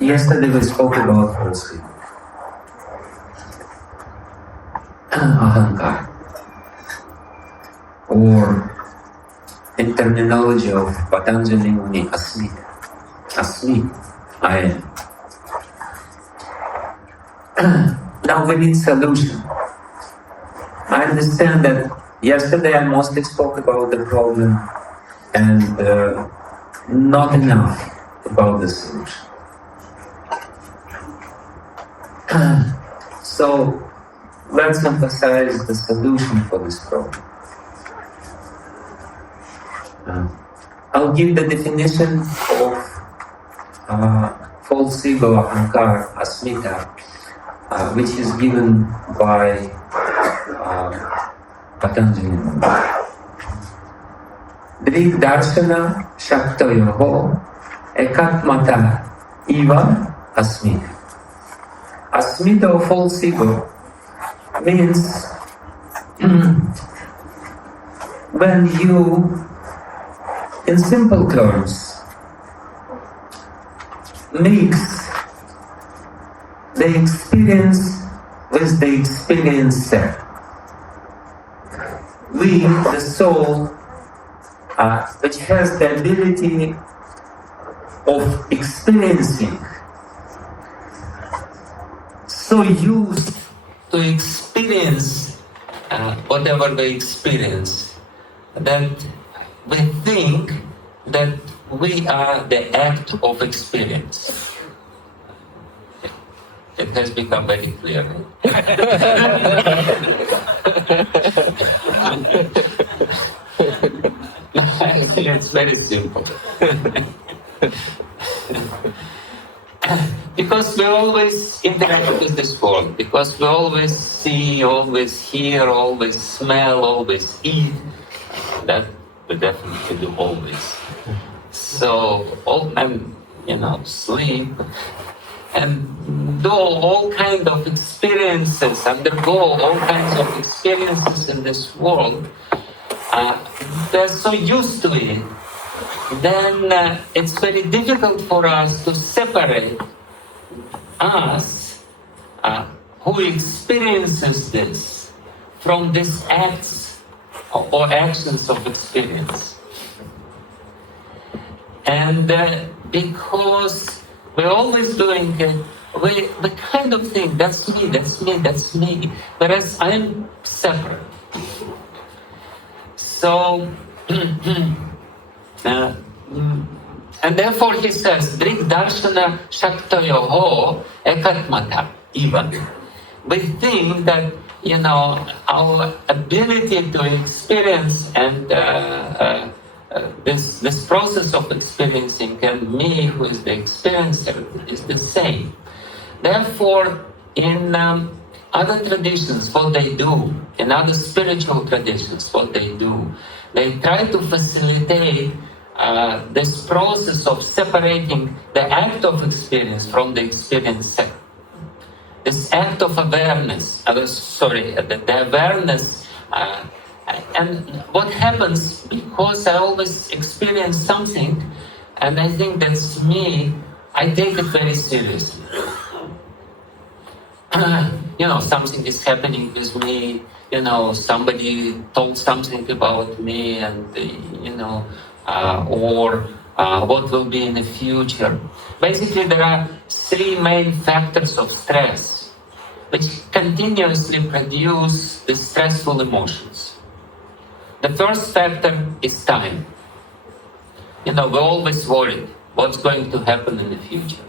Yesterday we spoke about falsehood, ahankar, or in terminology of Patanjali Muni, asmi, I am. Now we need solution. I understand that yesterday I mostly spoke about the problem and not enough about the solution. So let's emphasize the solution for this problem. I'll give the definition of false ego, ahankar, asmita, which is given by Patanjali. Drik darshana shaktayoho ekatmata iva asmita. Asmita or false ego means when you, in simple terms, mix the experience with the experiencer. We, the soul, which has the ability of experiencing, so used to experience whatever we experience, that we think that we are the act of experience. It has become very clear. It's very simple. Because we always interact with this world, because we always see, always hear, always smell, always eat. That we definitely do always. So, sleep, and do all kinds of experiences, undergo all kinds of experiences in this world. They're so used to it, then it's very difficult for us to separate us, who experiences this, from these acts or actions of experience. And because we're always doing it, we kind of think, that's me, that's me, that's me, whereas I'm separate. So, and therefore he says, Drik darshana shaktayoho ekatmata, even. We think that, our ability to experience and this process of experiencing and me, who is the experiencer, is the same. Therefore, in other traditions, what they do, in other spiritual traditions, what they do, they try to facilitate this process of separating the act of experience from the experiencer. This act of awareness, the awareness, and what happens, because I always experience something, and I think that's me, I take it very seriously. Something is happening with me, somebody told something about me, and, or what will be in the future. Basically, there are three main factors of stress, which continuously produce the stressful emotions. The first factor is time. We're always worried what's going to happen in the future.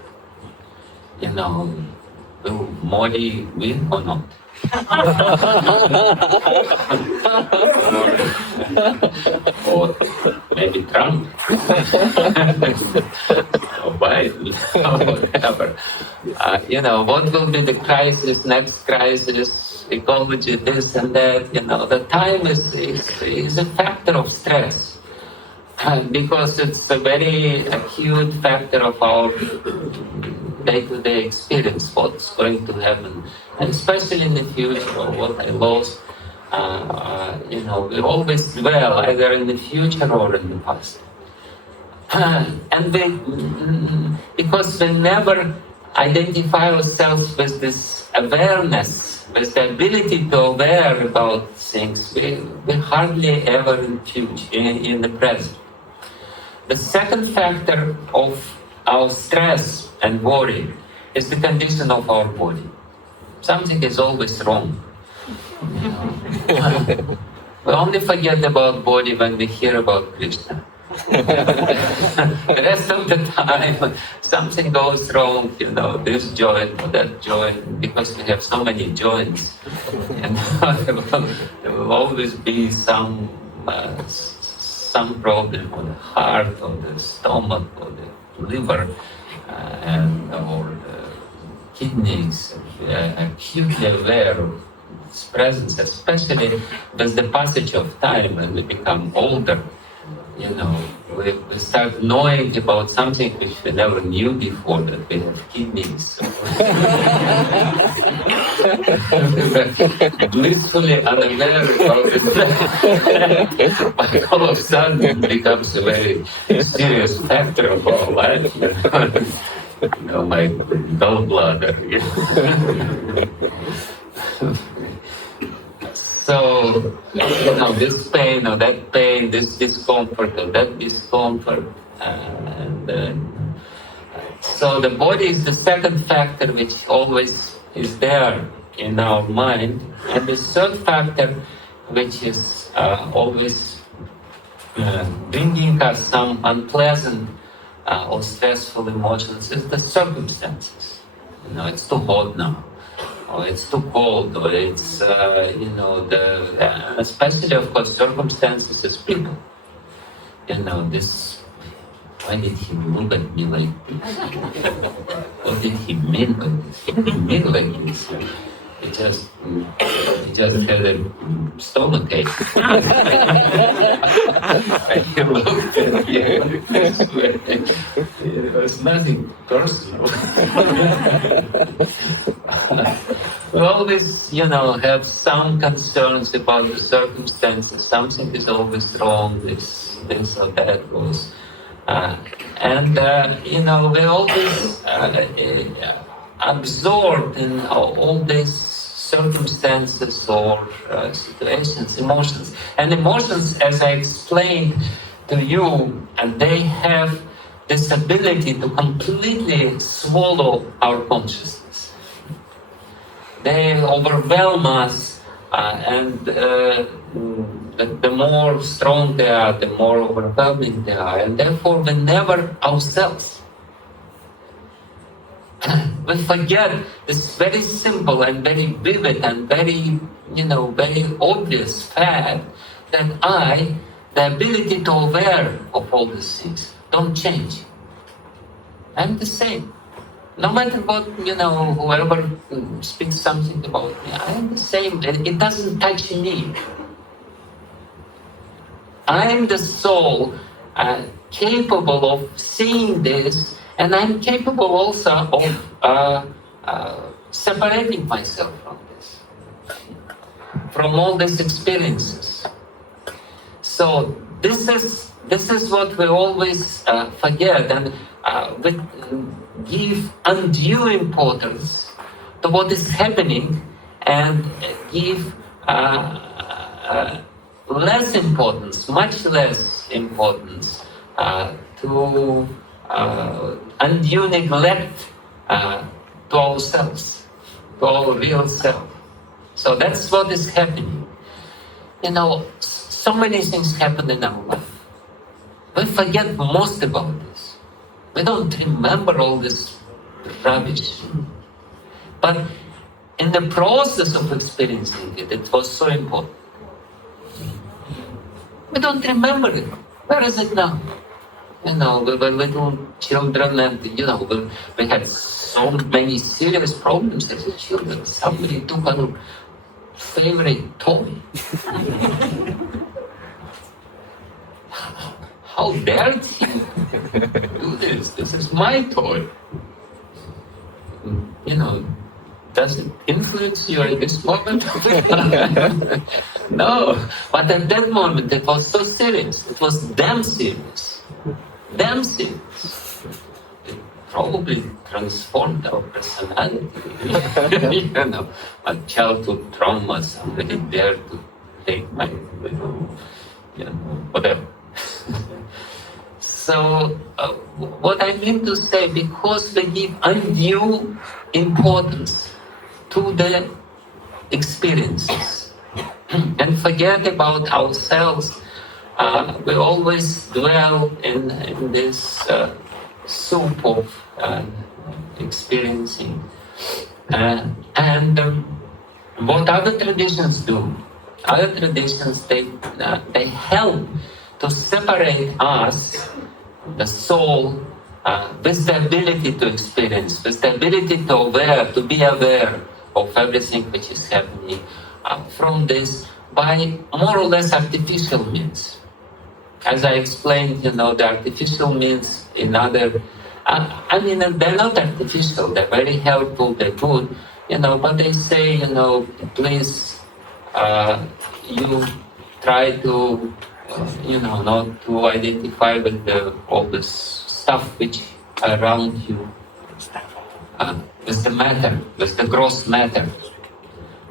Will Modi win or not? or maybe Trump, or Biden, or whatever. What will be the crisis, next crisis, ecology, this and that. The time is a factor of stress. Because it's a very acute factor of our day-to-day experience, what's going to happen, and especially in the future, or what I lost. We always dwell either in the future or in the past. And because we never identify ourselves with this awareness, with the ability to aware about things, we hardly ever in future, in the present. The second factor of our stress and worry is the condition of our body. Something is always wrong. We only forget about body when we hear about Krishna. The rest of the time, something goes wrong, this joint or that joint, because we have so many joints. And there will always be some problem on the heart, or the stomach, or the liver, or the kidneys. Acutely aware of its presence, especially with the passage of time when we become older. We start knowing about something which we never knew before, that we have kidneys. Blissfully unaware about it. But all of a sudden it becomes a very serious factor of our life. My gallbladder. So, this pain or that pain, this discomfort or that discomfort. So the body is the second factor which always is there in our mind. And the third factor which is always bringing us some unpleasant or stressful emotions is the circumstances. It's too hot now. Or it's too cold, or it's, especially, of course, circumstances is people. Why did he look at me like this? What did he mean by this? He didn't mean like this. He just had a stomachache. And he looked at me like this. It was nothing personal. We always, have some concerns about the circumstances. Something is always wrong, this or that goes. We always absorbed in all these circumstances or situations, emotions. And emotions, as I explained to you, and they have this ability to completely swallow our consciousness. They overwhelm us, and the more strong they are, the more overwhelming they are, and therefore we never ourselves. We forget this very simple and very vivid and very, very obvious fact that the ability to aware of all these things, don't change. I'm the same. No matter what, whoever speaks something about me, I am the same. It doesn't touch me. I am the soul capable of seeing this, and I'm capable also of separating myself from this, from all these experiences. So this is what we always forget, and we give undue importance to what is happening, and give less importance, much less importance to undue neglect to ourselves, to our real self. So that's what is happening. So many things happen in our life. We forget most about this. We don't remember all this rubbish. But in the process of experiencing it, it was so important. We don't remember it. Where is it now? We were little children, and we had so many serious problems as children. Somebody took our favorite toy. How dared he do this? This is my toy. Does it influence you in this moment? No. But at that moment, it was so serious. It was damn serious. them sins. It probably transformed our personality. A childhood trauma, somebody dared to take my, whatever. So, what I mean to say, because we give undue importance to the experiences and forget about ourselves, we always dwell in this soup of experiencing. What other traditions do, other traditions, they help to separate us, the soul, with the ability to experience, with the ability to be aware of everything which is happening, from this by more or less artificial means. As I explained, the artificial means in other, they're not artificial, they're very helpful, they're good, but they say, please, you try to, not to identify with all this stuff which around you, with the matter, with the gross matter.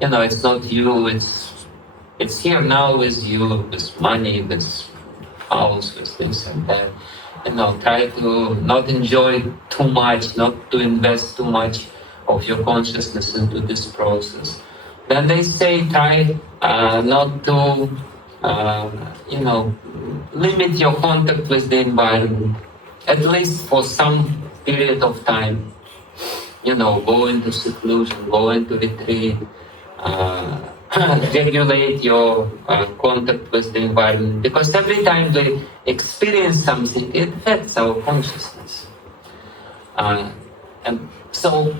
It's not you, it's here now with you, with money, with house, with things like that. Try to not enjoy too much, not to invest too much of your consciousness into this process. Then they say try not to, limit your contact with the environment, at least for some period of time. Go into seclusion, go into retreat, regulate your contact with the environment, because every time we experience something, it affects our consciousness. And so,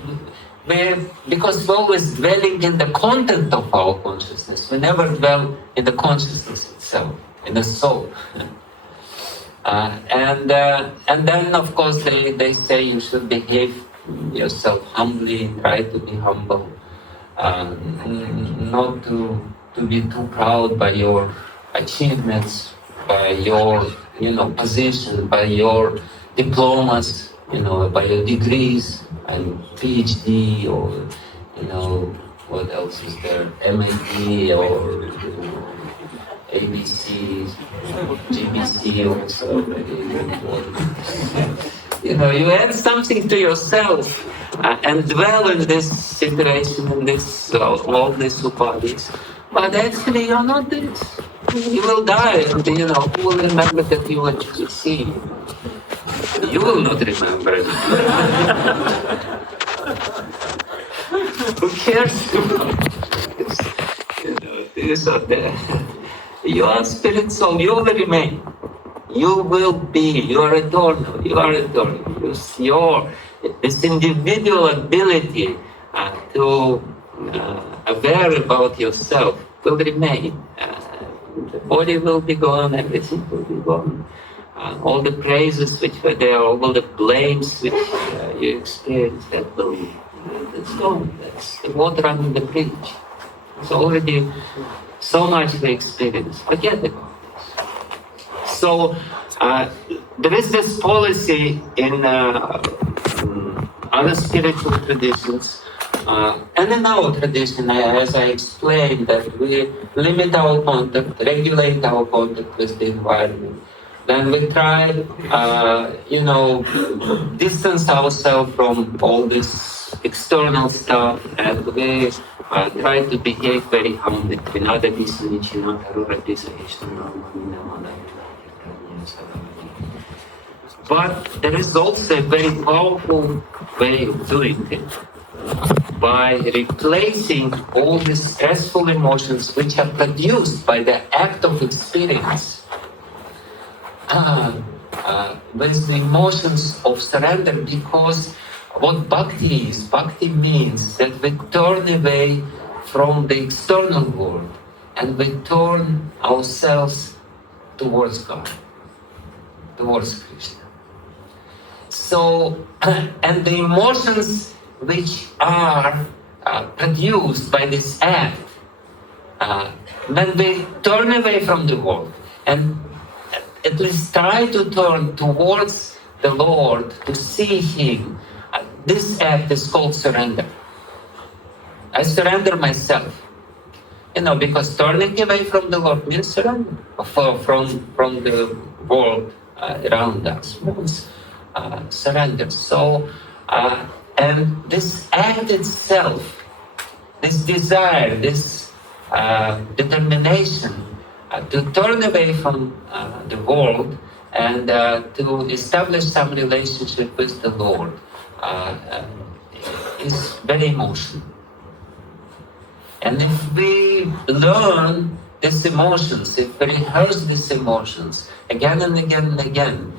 because we're always dwelling in the content of our consciousness, we never dwell in the consciousness itself, in the soul. And then, of course, they say you should behave yourself humbly, try to be humble. Not to be too proud by your achievements, by your position, by your diplomas, by your degrees and PhD, or what else is there, MIT or ABC, GBC also. You add something to yourself and dwell in this situation, in this all these bodies. But actually, you're not this. You will die, and who will remember that you were see? You will not remember it. Who cares? This or that. You are spirit soul. You will remain. You will be. You are eternal. You are eternal. This individual ability to aware about yourself will remain. The body will be gone. Everything will be gone. All the praises which were there, all the blames which you experienced, that's gone. That's the water under the bridge. It's already so much we experience. Forget about this. So there is this policy in other spiritual traditions, and in our tradition, as I explained, that we limit our contact, regulate our contact with the environment. Then we try, distance ourselves from all this external stuff, and we try to behave very humbly. But there is also a very powerful way of doing it, by replacing all these stressful emotions which are produced by the act of experience with the emotions of surrender, because what bhakti means that we turn away from the external world and we turn ourselves towards God, towards Krishna. So, and the emotions which are produced by this act, when we turn away from the world, and at least try to turn towards the Lord, to see Him. This act is called surrender. I surrender myself. Because turning away from the Lord means surrender from the world around us. Means surrender. So, and this act itself, this desire, this determination to turn away from the world and to establish some relationship with the Lord is very emotional. And if we learn these emotions, if we rehearse these emotions again and again and again,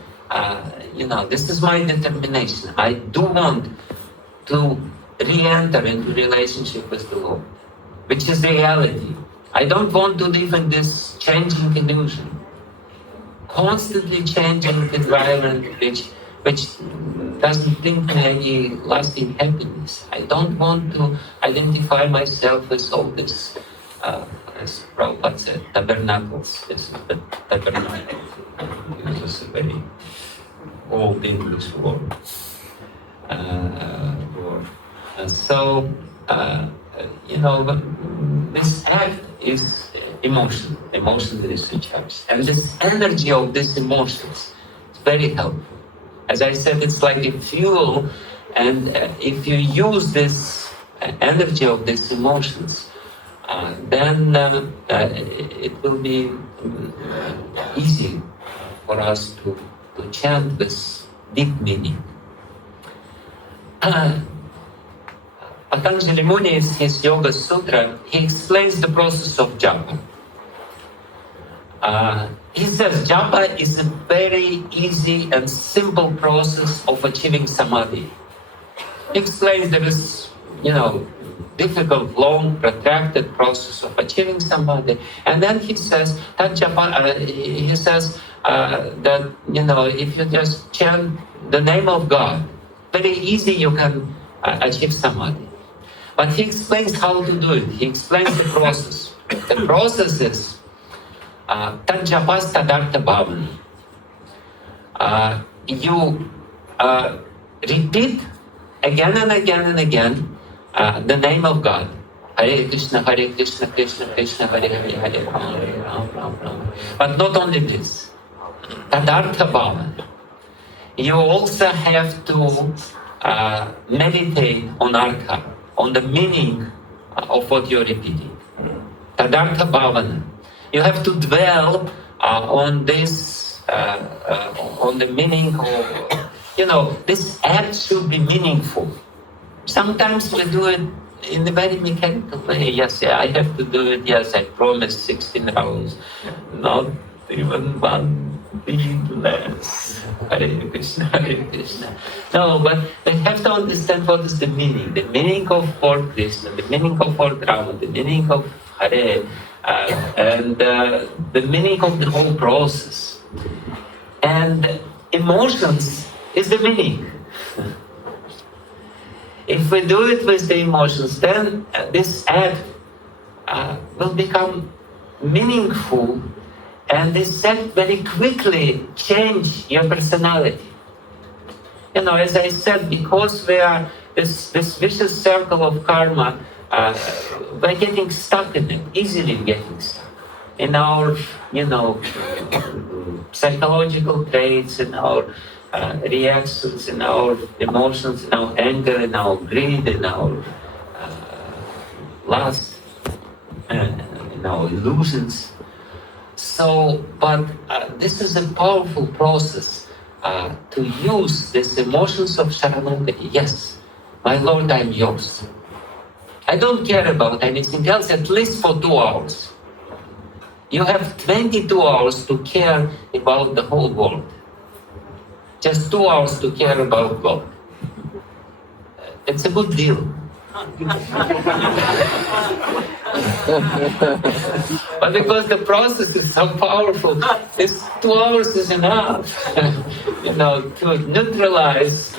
this is my determination. I do want to re-enter into relationship with the Lord, which is reality. I don't want to live in this changing illusion, constantly changing environment, which doesn't bring me any lasting happiness. I don't want to identify myself with all this, as Prabhupada said, tabernacles. This is the tabernacle. This is a very old English word. This act is emotionally recharged. And this energy of these emotions is very helpful. As I said, it's like a fuel, and if you use this energy of these emotions, then it will be easy for us to chant this deep meaning. Patanjali Muni, in his Yoga Sutra, he explains the process of japa. He says japa is a very easy and simple process of achieving samadhi. He explains there is, difficult, long, protracted process of achieving samadhi, and then he says that japa. He says that if you just chant the name of God, very easy you can achieve samadhi. But he explains how to do it. He explains the process. The process is tad japas tadartha bhavana. You repeat again and again and again the name of God. Hare Krishna, Krishna Krishna, Hare Hare, Hare Rama. But not only this. Tadartha bhavana. You also have to meditate on artha, on the meaning of what you're repeating. Tadartha bhavana. You have to dwell on this, on the meaning of, this act should be meaningful. Sometimes we do it in a very mechanical way. Yes, I have to do it. Yes, I promised 16 rounds. Not even one beat less. Hare Krishna, Hare Krishna. No, but they have to understand what is the meaning. The meaning of Lord Krishna, the meaning of Lord Rama, the meaning of Hare, and the meaning of the whole process. And emotions is the meaning. If we do it with the emotions, then this act will become meaningful, and this act very quickly change your personality. As I said, because we are this vicious circle of karma, we're getting stuck in it, easily getting stuck in our, psychological traits, in our reactions, in our emotions, in our anger, in our greed, in our lust, in our illusions. So, but this is a powerful process to use these emotions of saranagati. Yes, my Lord, I'm yours. I don't care about anything else, at least for 2 hours. You have 22 hours to care about the whole world. Just 2 hours to care about God. It's a good deal. But because the process is so powerful, this 2 hours is enough, to neutralize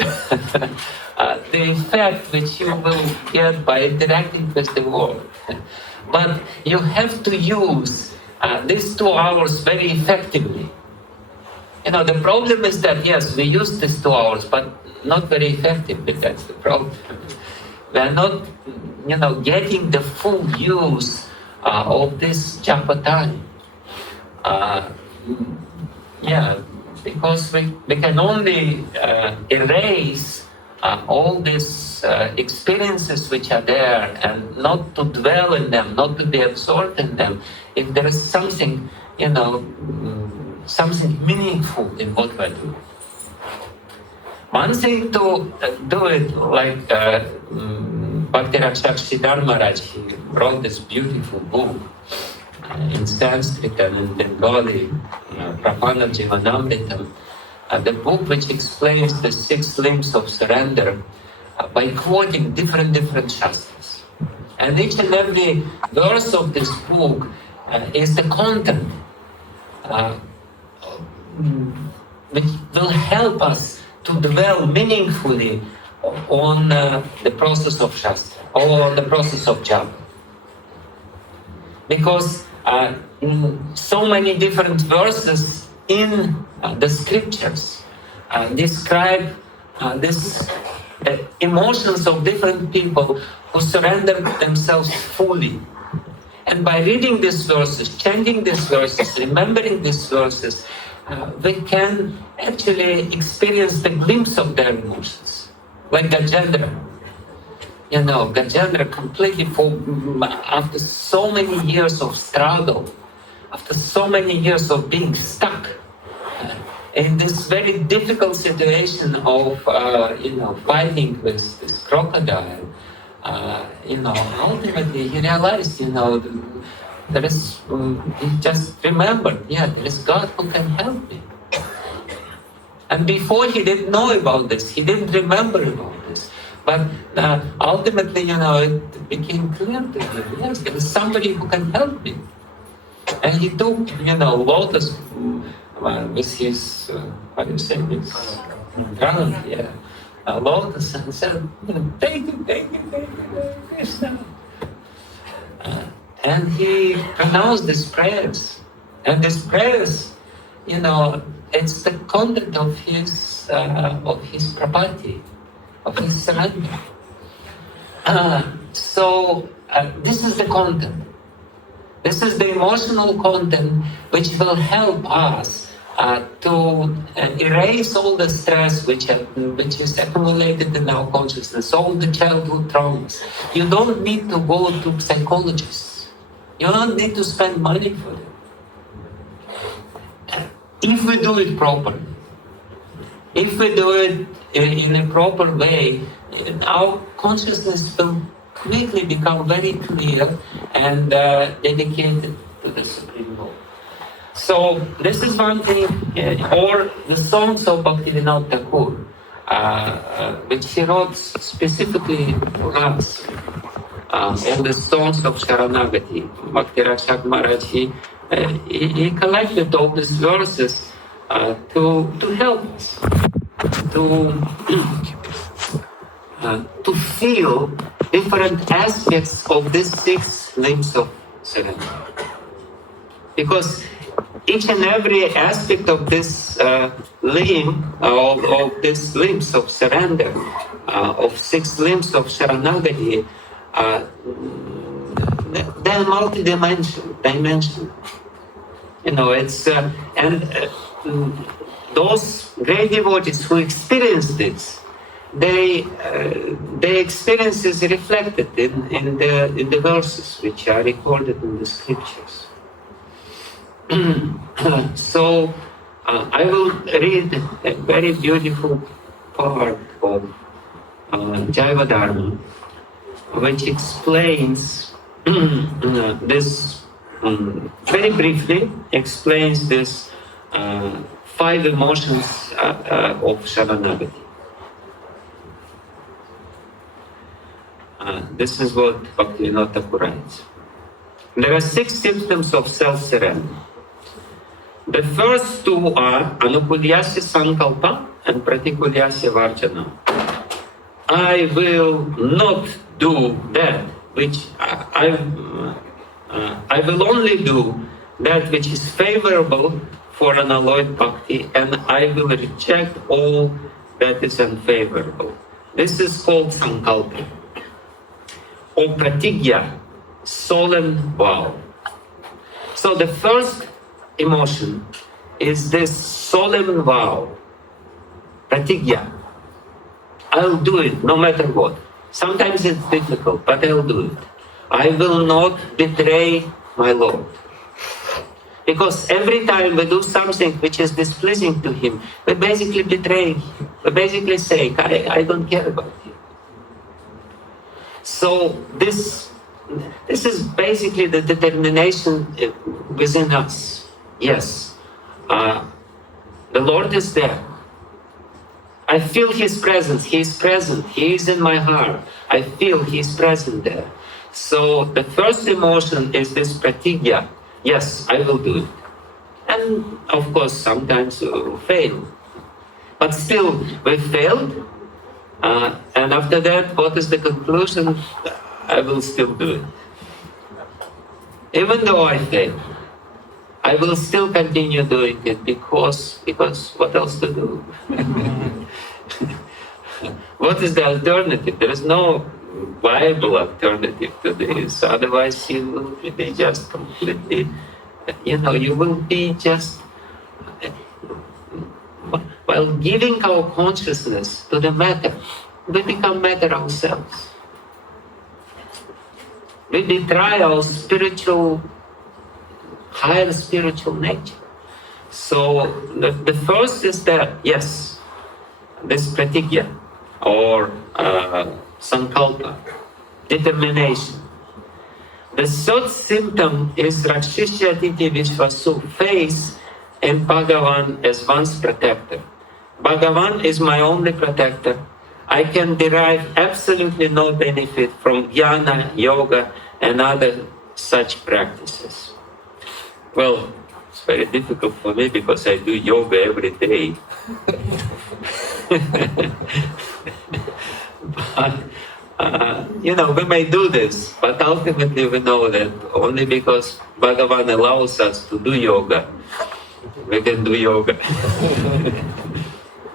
the effect which you will get by interacting with the world. But you have to use these 2 hours very effectively. The problem is that, yes, we use these 2 hours, but not very effectively. That's the problem. We are not, getting the full use of this japa time. Because we can only erase all these experiences which are there, and not to dwell in them, not to be absorbed in them, if there is something, something meaningful in what we're doing. One thing to do it like Bhakti Vijnana Maharaj, he wrote this beautiful book in Sanskrit and in Bengali, Prapana Jivanamritam, the book which explains the 6 limbs of surrender by quoting different shastras. And each and every verse of this book is the content which will help us to dwell meaningfully on the process of shastra or on the process of japa. Because so many different verses in the scriptures describe these emotions of different people who surrender themselves fully. And by reading these verses, chanting these verses, remembering these verses, we can actually experience the glimpse of their emotions. Like Gajendra. Gajendra completely, after so many years of struggle, after so many years of being stuck in this very difficult situation of, fighting with this crocodile, ultimately he realized, there is, he just remembered, there is God who can help me. And before he didn't know about this, he didn't remember about this. But ultimately, it became clear to him, yes, there is somebody who can help me. And he took, lotus with his, how do you say this? Ground, lotus, and said, thank you, Krishna. And he pronounced these prayers. And these prayers, it's the content of his prabhati, of his surrender. So this is the content. This is the emotional content which will help us to erase all the stress which is accumulated in our consciousness, all the childhood traumas. You don't need to go to psychologists. You don't need to spend money for it. If we do it properly, if we do it in a proper way, our consciousness will quickly become very clear and dedicated to the Supreme Lord. So this is one thing, or the songs of Bhaktivinoda Thakur, which he wrote specifically for us, all the songs of Saranagati. Bhakti Vijnana Maharaj, he collected all these verses to help us to feel different aspects of these 6 limbs of surrender. Because each and every aspect of this limb, of these limbs of surrender, of 6 limbs of Saranagati, they're multi-dimensional. It's those great devotees who experience this, their experience is reflected in the verses which are recorded in the scriptures. So I will read a very beautiful part of Jaiva Dharma, which explains this, very briefly explains this 5 emotions of Saranagati. This is what Bhaktivinoda Thakur writes. There are 6 symptoms of self-surrender. The first 2 are Anukulyasya Sankalpa and Pratikulyasya Varjana. I will not do that which I will only do that which is favorable for unalloyed bhakti, and I will reject all that is unfavorable. This is called sankalpa, or pratigya, solemn vow. So the first emotion is this solemn vow, pratigya. I'll do it no matter what. Sometimes it's difficult, but I'll do it. I will not betray my Lord. Because every time we do something which is displeasing to Him, we basically betray Him. We basically say, I don't care about you. So this is basically the determination within us. Yes, the Lord is there. I feel His presence. He is present. He is in my heart. I feel He is present there. So the first emotion is this pratigya. Yes, I will do it. And of course, sometimes we will fail. But still, we failed. And after that, what is the conclusion? I will still do it. Even though I fail, I will still continue doing it because what else to do? What is the alternative? There is no viable alternative to this. Otherwise, you will be just completely, you will be just, while giving our consciousness to the matter, we become matter ourselves. We betray our higher spiritual nature. So the first is that, yes, this pratigya, or sankalpa, determination. The third symptom is rakshishyatiti vishvasu, faith in Bhagavan as one's protector. Bhagavan is my only protector. I can derive absolutely no benefit from jnana, yoga, and other such practices. Well, it's very difficult for me because I do yoga every day. But, we may do this, but ultimately we know that only because Bhagavan allows us to do yoga, we can do yoga.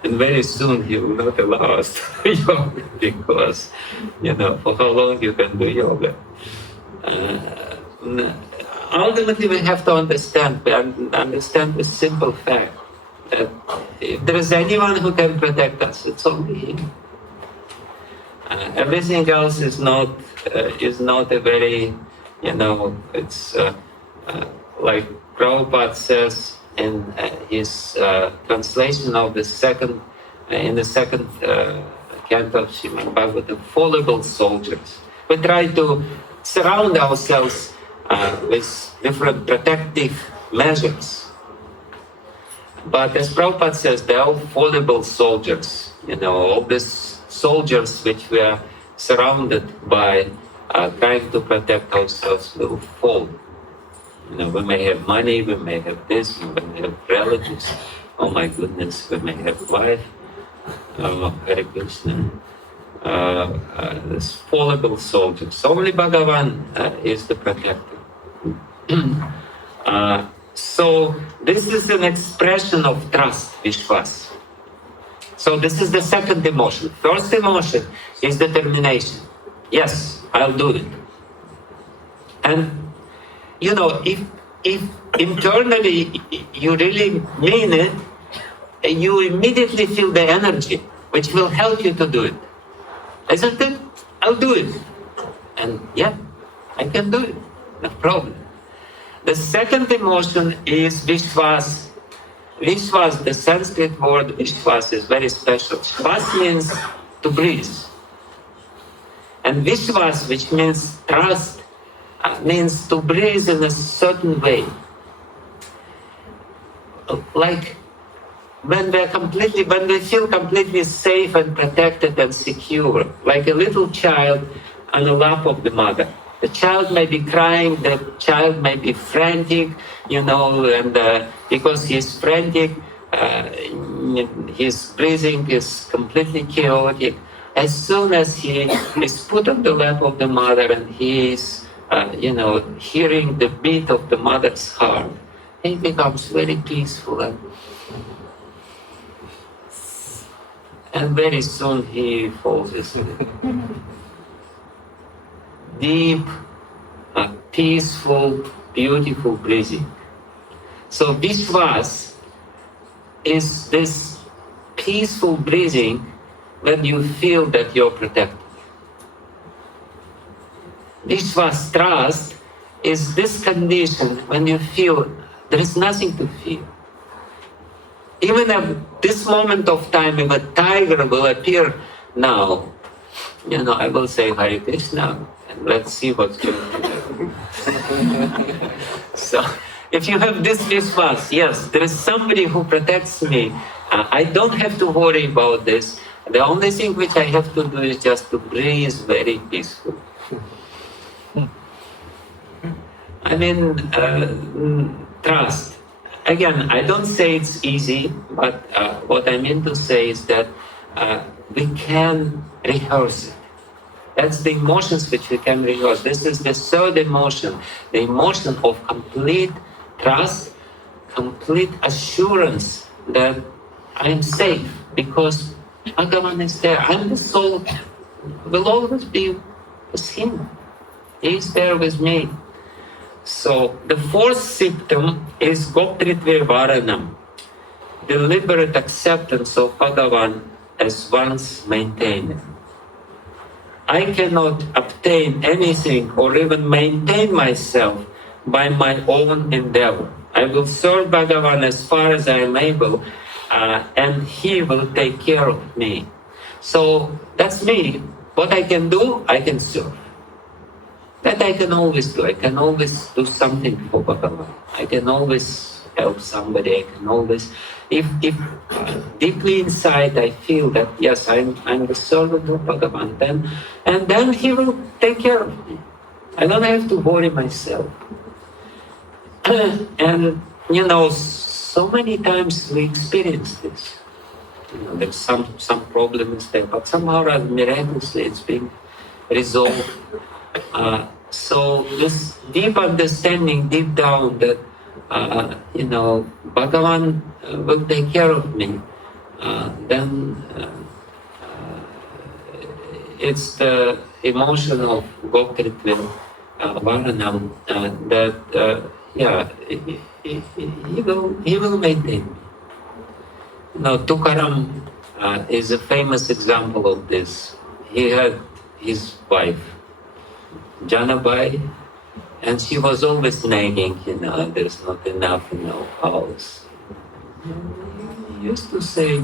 And very soon He will not allow us to do yoga because, for how long you can do yoga. Ultimately, we have to understand this simple fact that if there is anyone who can protect us, it's only Him. Everything else is not a very, it's like Prabhupada says in his translation of the second canto of Srimad Bhagavatam, fallible soldiers. We try to surround ourselves with different protective measures. But as Prabhupada says, they are all fallible soldiers. All these soldiers which we are surrounded by trying to protect ourselves will fall. We may have money, we may have this, we may have relatives. Oh my goodness, we may have wife. Hare Krishna. This fallible soldiers. Only Bhagavan is the protector. So this is an expression of trust, Vishwas. So this is the second emotion. First emotion is determination. Yes, I'll do it. And if internally you really mean it, you immediately feel the energy which will help you to do it. Isn't it? I'll do it. And yeah, I can do it. No problem. The second emotion is Vishwas. Vishwas, the Sanskrit word Vishwas, is very special. Shwas means to breathe. And Vishwas, which means trust, means to breathe in a certain way. Like when we feel completely safe and protected and secure, like a little child on the lap of the mother. The child may be crying, the child may be frantic, and because he's frantic, his breathing is completely chaotic. As soon as he is put on the lap of the mother and he is, hearing the beat of the mother's heart, he becomes very peaceful, and very soon he falls asleep. Deep, peaceful, beautiful breathing. So Vishwas is this peaceful breathing when you feel that you're protected. Vishwas, trust, is this condition when you feel there is nothing to fear. Even at this moment of time, if a tiger will appear now, I will say Hare Krishna, and let's see what's going to happen. So, if you have this Vishwas, yes, there is somebody who protects me. I don't have to worry about this. The only thing which I have to do is just to breathe very peaceful. I mean, trust. Again, I don't say it's easy, but what I mean to say is that we can rehearse it. That's the emotions which we can rehearse. This is the third emotion, the emotion of complete trust, complete assurance that I'm safe because Bhagavan is there. I'm the soul, will always be with him. He's there with me. So the fourth symptom is Goptritve Varanam, deliberate acceptance of Bhagavan as one's maintainer. I cannot obtain anything or even maintain myself by my own endeavor. I will serve Bhagavan as far as I am able, and he will take care of me. So that's me. What I can do, I can serve. That I can always do. I can always do something for Bhagavan. I can always help somebody. I can always, if deeply inside I feel that yes, I'm the servant of Bhagavan, then he will take care of me. I don't have to worry myself. And so many times we experience this. There's some problems there, but somehow miraculously it's being resolved. So this deep understanding deep down that Bhagavan will take care of me, then it's the emotion of Goptritve Varanam that he will maintain me. Tukaram is a famous example of this. He had his wife, Janabai, and she was always nagging, there's not enough in our house. He used to say,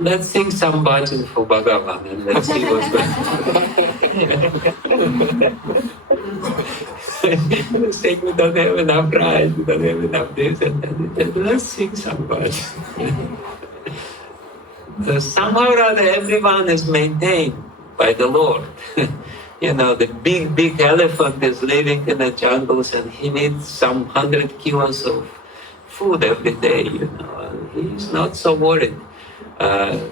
let's sing some bhajan for Bhagavan and let's see what's going on. Saying we don't have enough rice, we don't have enough this and that. Let's sing some bhajan. Somehow or other, everyone is maintained by the Lord. The big elephant is living in the jungles and he needs some 100 kilos of food every day, and he's not so worried.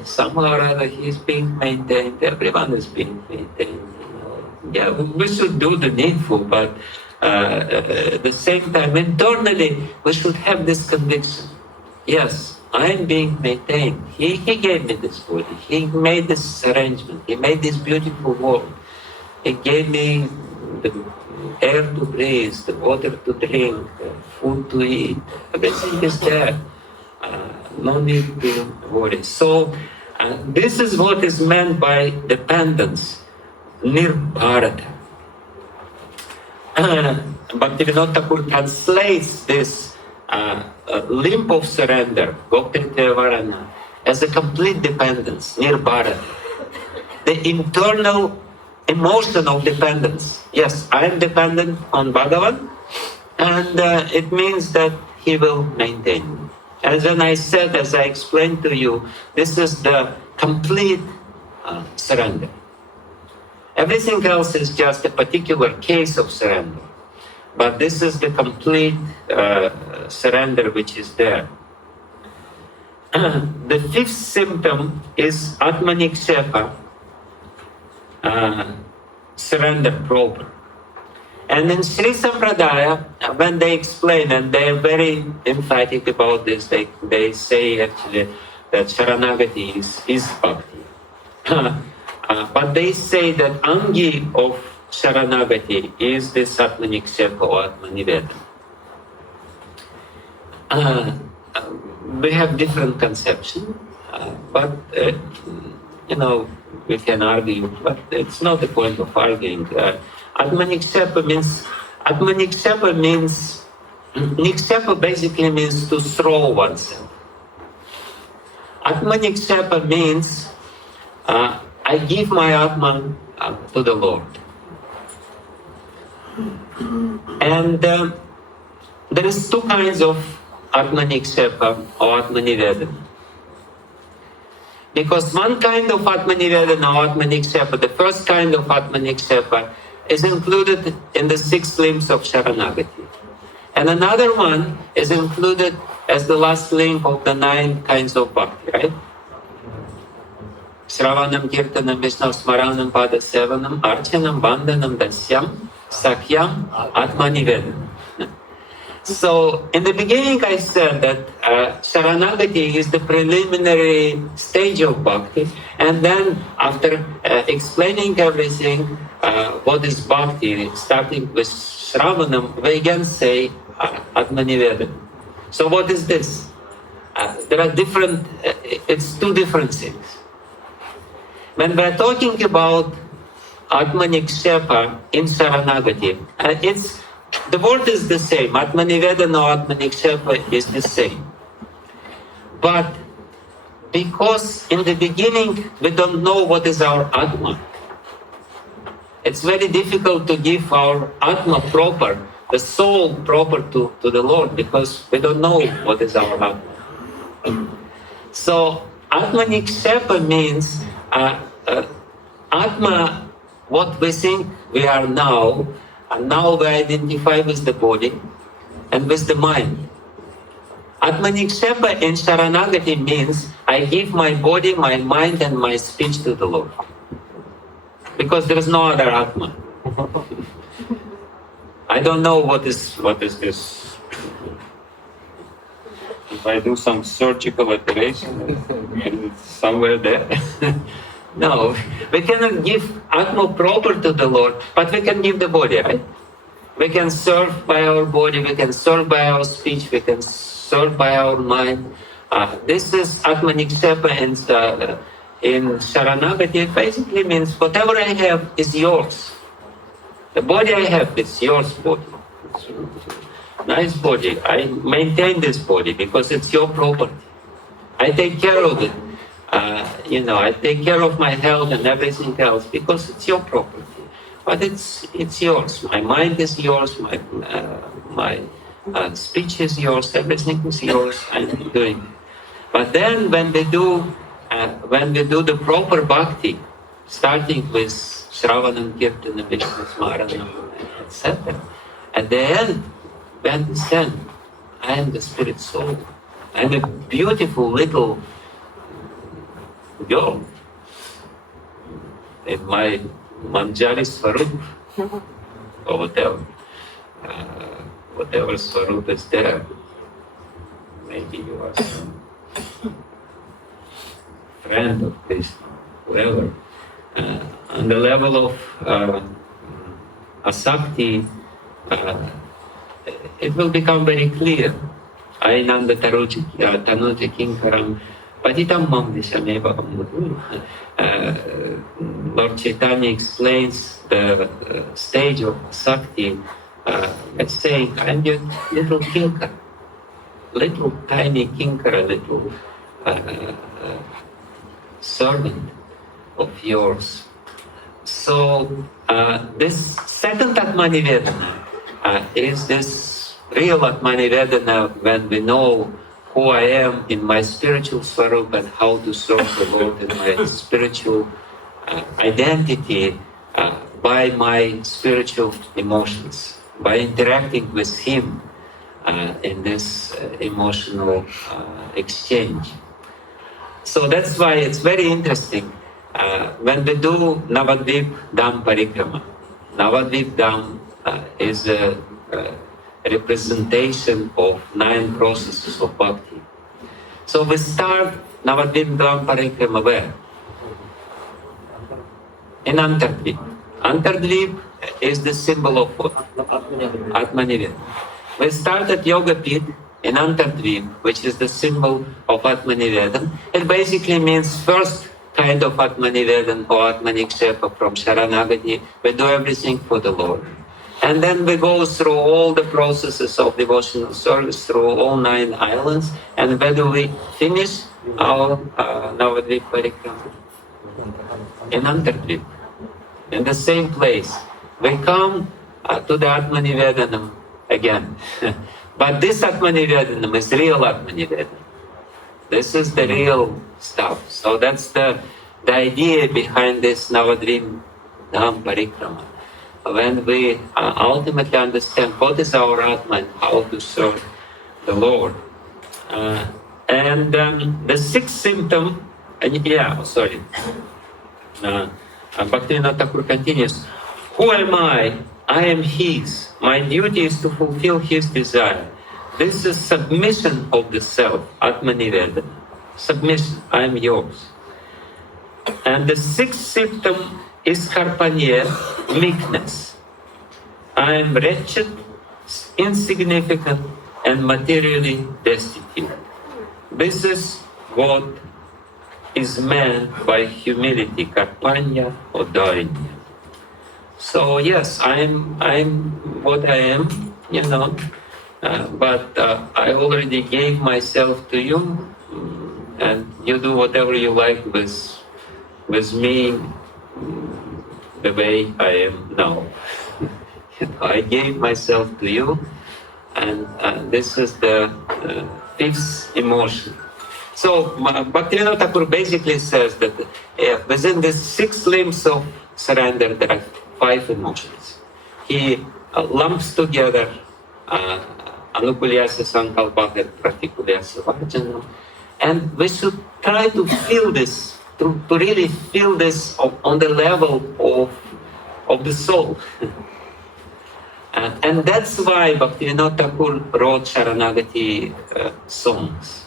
Somehow or other he's being maintained, everyone is being maintained. Yeah, we should do the needful, but at the same time, internally, we should have this conviction. Yes, I'm being maintained. He gave me this food. He made this arrangement. He made this beautiful world. He gave me the air to breathe, the water to drink, food to eat. Everything is there. No need to worry. So this is what is meant by dependence, nirbharata. Bhakti Vijnana Thakur translates this limp of surrender, Goptritve Varana, as a complete dependence, nirbharata. The internal emotion of dependence. Yes, I am dependent on Bhagavan, and it means that he will maintain me. As I explained to you, this is the complete surrender. Everything else is just a particular case of surrender. But this is the complete surrender which is there. The fifth symptom is Atmanikshepa, surrender proper. And in Sri Sampradaya, when they explain, and they are very emphatic about this, they say actually that saranagati is bhakti. But they say that angi of saranagati is the satmanikshepa or atmanivedana. We have different conception, but we can argue, but it's not the point of arguing. Atmanikshepa means nikshepa basically means to throw oneself. Atmanikshepa means I give my atman to the Lord. And there is two kinds of atmanikshepa or atmanivedana. Because one kind of atmanivedana or atmanikshepa, the first kind of atmanikshepa, is included in the 6 limbs of saranagati. And another one is included as the last link of the 9 kinds of bhakti, right? Sravanam, Kirtanam, Vishnav, Smaranam, Padasevanam, Archanam, Vandanam, Dasyam, Sakyam, Atmanivedana. So, in the beginning I said that saranagati is the preliminary stage of bhakti, and then after explaining everything, what is bhakti, starting with Shravanam, we again say Atmanivedana. So what is this? There are different, it's 2 different things. When we're talking about Atmanikshepa in saranagati, the word is the same. Atmanivedana or Atmanikshepa is the same. But because in the beginning we don't know what is our Atma, it's very difficult to give our Atma proper, the soul proper to the Lord, because we don't know what is our Atma. So Atmanikshepa means Atma, what we think we are now, and now we identify with the body and with the mind. Atmanikshepa in saranagati means I give my body, my mind, and my speech to the Lord. Because there is no other Atma. I don't know what is this. If I do some surgical operation, it's somewhere there. No, we cannot give Atma proper to the Lord, but we can give the body, right? We can serve by our body, we can serve by our speech, we can serve by our mind. This is Atmanikshepa in saranagati. It basically means whatever I have is yours. The body I have is yours body. It's nice body. I maintain this body because it's your property. I take care of it. I take care of my health and everything else because it's your property. But it's yours. My mind is yours. My speech is yours. Everything is yours. I'm doing it. But then when we do the proper bhakti, starting with Shravanam, Kirtanam, Vishnu, Smaranam, etc., at the end, we understand I am the spirit soul. I am a beautiful little girl in my Manjari Swarup, or whatever Swarup is there. Maybe you are some friend of Krishna, whoever. On the level of asakti, it will become very clear. Ainanda tanuja kinkaram patitam mam dishameva. Lord Chaitanya explains the stage of asakti by saying, I'm your little kinkar, little tiny kinkar, little servant of yours. So this second Atmanivedana is this real Atmanivedana when we know who I am in my spiritual swarup and how to serve the Lord in my spiritual identity by my spiritual emotions, by interacting with Him in this emotional exchange. So that's why it's very interesting when we do Navadvip Dham Parikrama. Navadvip Dham is a representation of 9 processes of bhakti. So we start Navadvip Dham Parikrama where? In Antardvip. Antardvip is the symbol of what? Atmaniveda. We start at Yoga Pit in Antardvip, which is the symbol of Atmanivedana. It basically means first kind of Atmanivedana or Atmanikshepa from Sharanagati. We do everything for the Lord. And then we go through all the processes of devotional service, through all 9 islands. And when do we finish our Navadvip Parikrama? In Antardvip, in the same place. We come to the Atmanivedanam again. But this Atmanivedanam is real Atmanivedanam. This is the real stuff. So that's the idea behind this Navadvip Dham Parikrama. When we ultimately understand what is our Atma and how to serve the Lord. And the 6th symptom, Bhaktivinoda Thakur continues, who am I? I am His. My duty is to fulfill His desire. This is submission of the self, Atmanivedana. Submission, I am yours. And the 6th symptom is Karpanya, meekness. I am wretched, insignificant, and materially destitute. This is what is meant by humility, Karpanya or Dainya. So yes, I'm what I am, but I already gave myself to you, and you do whatever you like with me, the way I am now. I gave myself to you, and this is the 5th emotion. So Bhaktivinoda Thakur basically says that within the 6 limbs of surrender, there are 5 emotions. He lumps together Anukulyasa Sankalpa and Pratikulyasa Vajana, and we should try to feel this, to really feel this on the level of the soul. And that's why Bhaktivinoda Thakur wrote Sharanagati songs.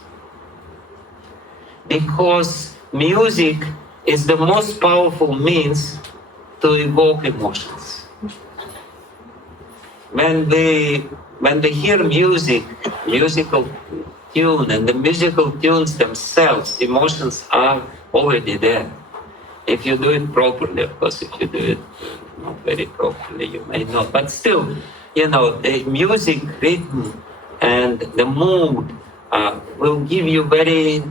Because music is the most powerful means to evoke emotions. When we hear musical tune, and the musical tunes themselves, emotions are already there. If you do it properly, of course, if you do it not very properly, you may not. But still, the music, rhythm, and the mood will give you very,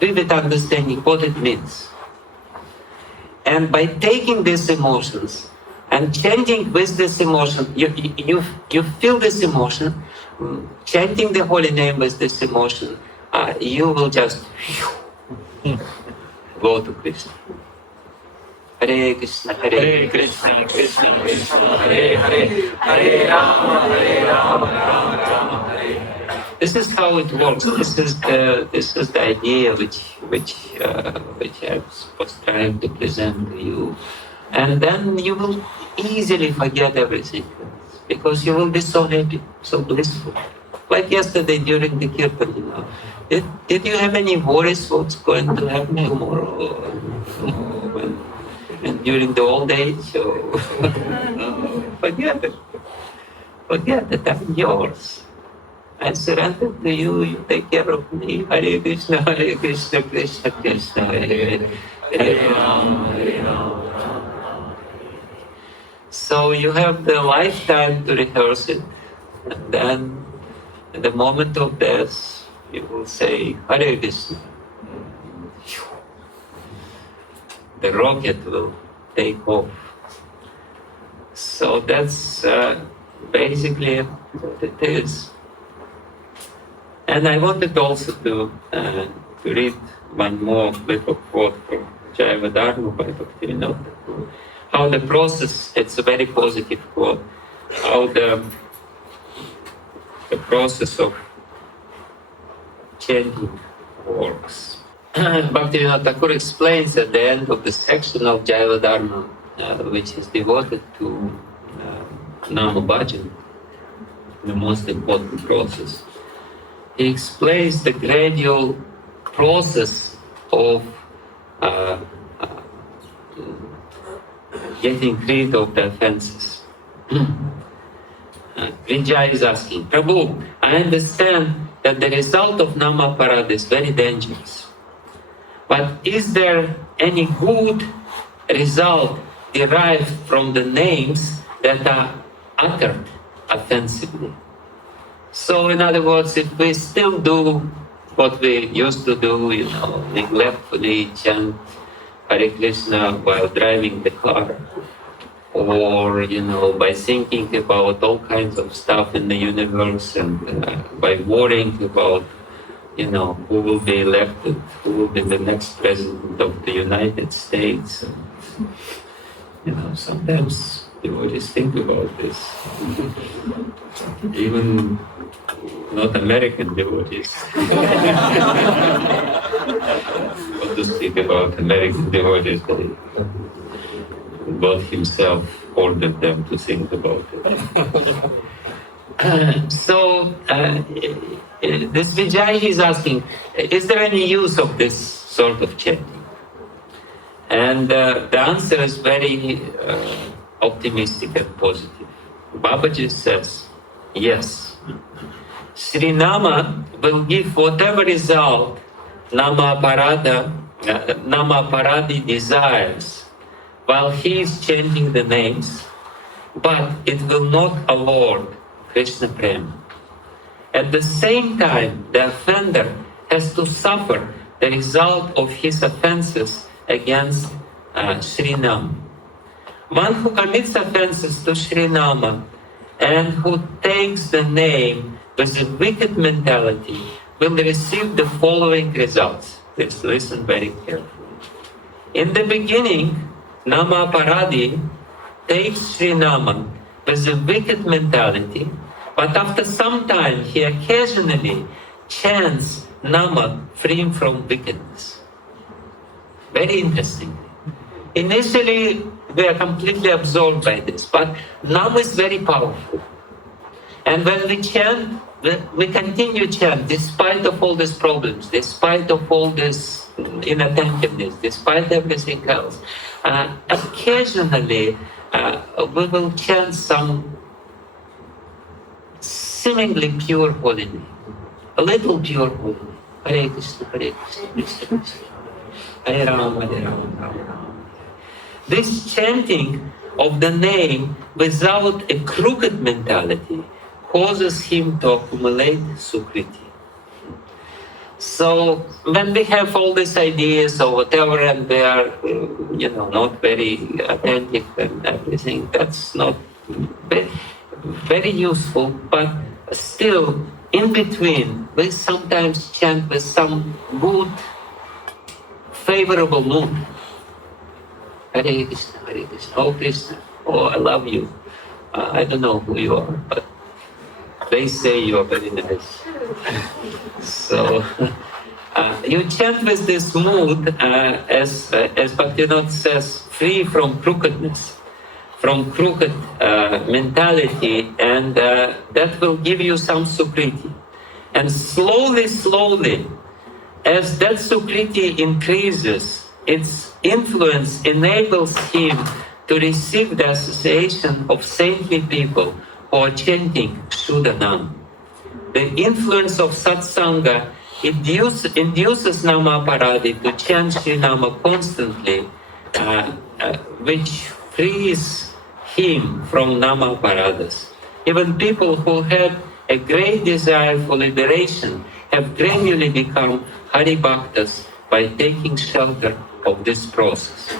vivid understanding what it means. And by taking these emotions and chanting with this emotion, you feel this emotion, chanting the holy name with this emotion, you will just go to Krishna. Hare Krishna, Hare Krishna, Krishna Krishna, Hare Hare, Hare Rama, Rama Rama, Hare. This is how it works. This is the idea which I was trying to present to you, and then you will easily forget everything because you will be so happy, so blissful. Like yesterday during the kirtan, did you have any worries what's going to happen tomorrow? And during the old age, forget it. Forget it. I'm yours. I surrender to you. You take care of me. Hare Krishna, Krishna Krishna, Hare Hare Rama, Hare Rama. So you have the lifetime to rehearse it, and then at the moment of death, you will say Hare Krishna. The rocket will take off. So that's basically what it is. And I wanted also to read one more little quote from Jaiva Dharma by Bhakti Vijnana Goswami. How the process, it's a very positive quote, how the process of chanting works. Bhakti Vijnana Thakur explains at the end of the section of Jaiva Dharma, which is devoted to Nama Bhajan, the most important process. He explains the gradual process of uh, getting rid of the offenses. Vijay is asking, Prabhu, I understand that the result of Namaparad is very dangerous. But is there any good result derived from the names that are uttered offensively? So in other words, if we still do what we used to do, neglectfully chant Hare Krishna while driving the car, or by thinking about all kinds of stuff in the universe, and by worrying about who will be elected, who will be the next president of the United States. And, sometimes devotees think about this, even not American devotees. What to speak about American devotees? God himself ordered them to think about it. So this Vijay is asking, is there any use of this sort of chanting? And the answer is very optimistic and positive. Babaji says, yes. Sri Nama will give whatever result Nama Paradi desires while he is chanting the names, but it will not award Krishna Prema. At the same time, the offender has to suffer the result of his offenses against Sri Nama. One who commits offenses to Sri Nama and who takes the name with a wicked mentality will receive the following results. Let's listen very carefully. In the beginning, Nama Paradi takes Sri Nama with a wicked mentality, but after some time he occasionally chants Nama free from wickedness. Very interesting. Initially, we are completely absorbed by this, but Nama is very powerful. And when we chant, we continue chant despite of all these problems, despite of all this inattentiveness, despite everything else. Occasionally, we will chant some seemingly pure holy name, a little pure holy name. Hare Krishna, Hare Krishna, Krishna Krishna, Hare Rama, Hare Rama, Rama Rama. This chanting of the name without a crooked mentality causes him to accumulate sukriti. So when we have all these ideas or whatever, and they are, not very attentive and everything, that's not very, very useful. But still, in between, we sometimes chant with some good, favorable mood. Hare Krishna, Hare Krishna, oh Krishna, oh I love you. I don't know who you are, but they say you are very nice. So you chant with this mood, as Bhaktivinoda says, free from crookedness, from crooked mentality, and that will give you some sukriti. And slowly, slowly, as that sukriti increases, its influence enables him to receive the association of saintly people who are chanting Shuddhanam. The influence of satsanga induces Nama Paradi to chant Sri Nama constantly, which frees him from Nama Paradas. Even people who had a great desire for liberation have gradually become Hari Bhaktas by taking shelter of this process.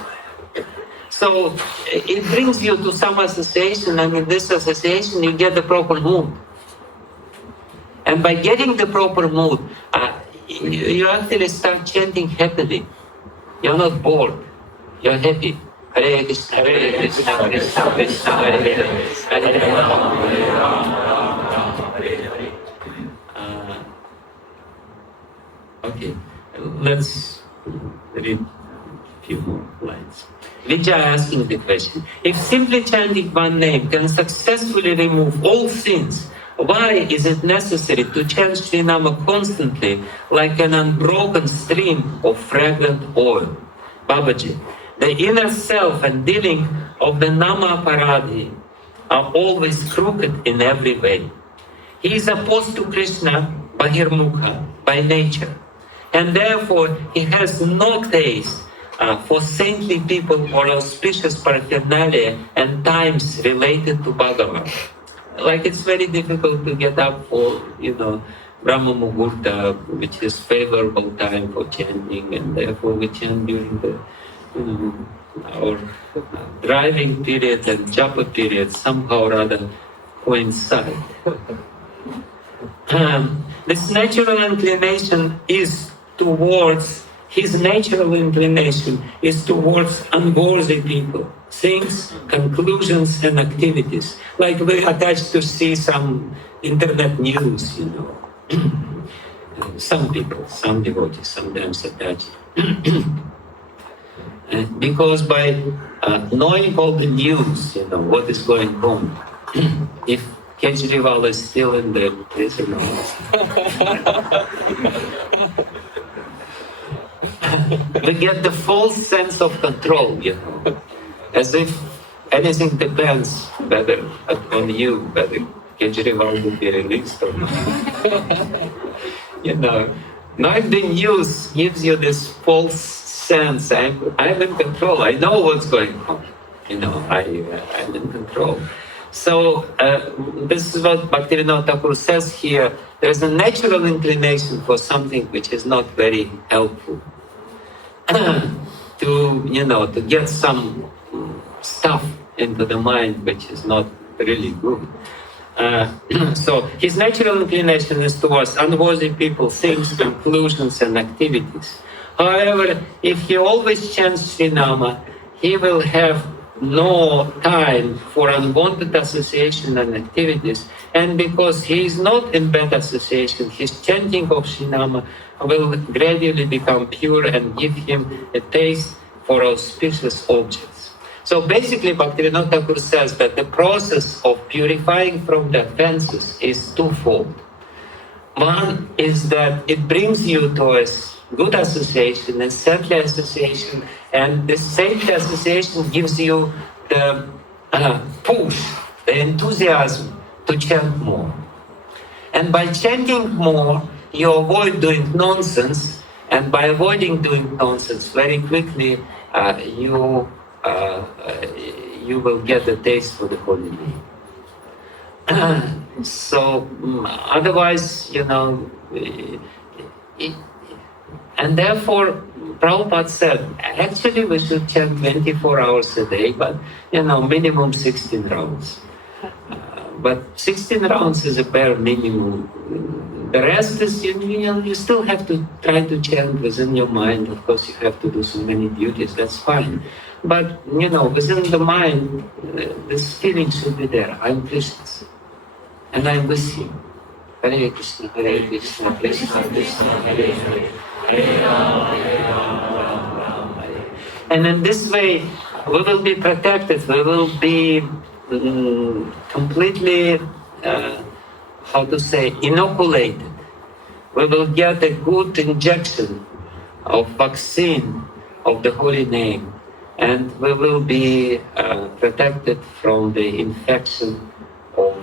So it brings you to some association, and in this association you get the proper mood. And by getting the proper mood, you actually start chanting happily. You're not bored, you're happy. Hare Krishna, Hare Krishna, Krishna Krishna, Hare Hare, Hare Rama, Hare Rama, Hare Hare. Okay, let's read few more lines. Vijay asking the question, if simply chanting one name can successfully remove all sins, why is it necessary to chant Sri Nama constantly like an unbroken stream of fragrant oil? Babaji, the inner self and dealing of the Nama Paradhi are always crooked in every way. He is opposed to Krishna, Bahirmukha, by nature, and therefore he has no taste for saintly people or auspicious paraphernalia and times related to Bhagavan. Like it's very difficult to get up for, Brahma Muhurta, which is favorable time for chanting, and therefore we chant during the, our driving period and japa period somehow or other coincide. This natural inclination is towards, his natural inclination is towards unworthy people, things, conclusions, and activities. Like we're attached to see some internet news, Some people, some devotees, sometimes attached. Because by knowing all the news, what is going on, if Kejriwal is still in the prison, we get the false sense of control, as if anything depends whether on you, whether Kejriwal will be released or not. Now if the news gives you this false sense, I'm in control, I know what's going on, I'm in control. So this is what Bhaktivinoda Thakur says here. There's a natural inclination for something which is not very helpful. to get some stuff into the mind which is not really good. So his natural inclination is towards unworthy people, things, conclusions, and activities. However, if he always chants Sri Nama, he will have no time for unwanted association and activities, and because he is not in bad association, his chanting of Sri Nama will gradually become pure and give him a taste for auspicious objects. So basically, Bhaktivinoda Thakur says that the process of purifying from the offenses is twofold. One is that it brings you towards good association and saintly association, and this saintly association gives you the push, the enthusiasm to chant more. And by chanting more, you avoid doing nonsense, and by avoiding doing nonsense, very quickly you will get a taste for the holy name. So otherwise, and therefore, Prabhupada said, actually we should chant 24 hours a day, but minimum 16 rounds. But 16 rounds is a bare minimum. The rest is, you still have to try to chant within your mind. Of course, you have to do so many duties, that's fine. But, within the mind, this feeling should be there. I'm Krishna's, and I'm with him. Hare Krishna, Krishna Krishna, Hare Hare. And in this way, we will be protected, we will be completely, inoculated. We will get a good injection of vaccine of the holy name, and we will be protected from the infection of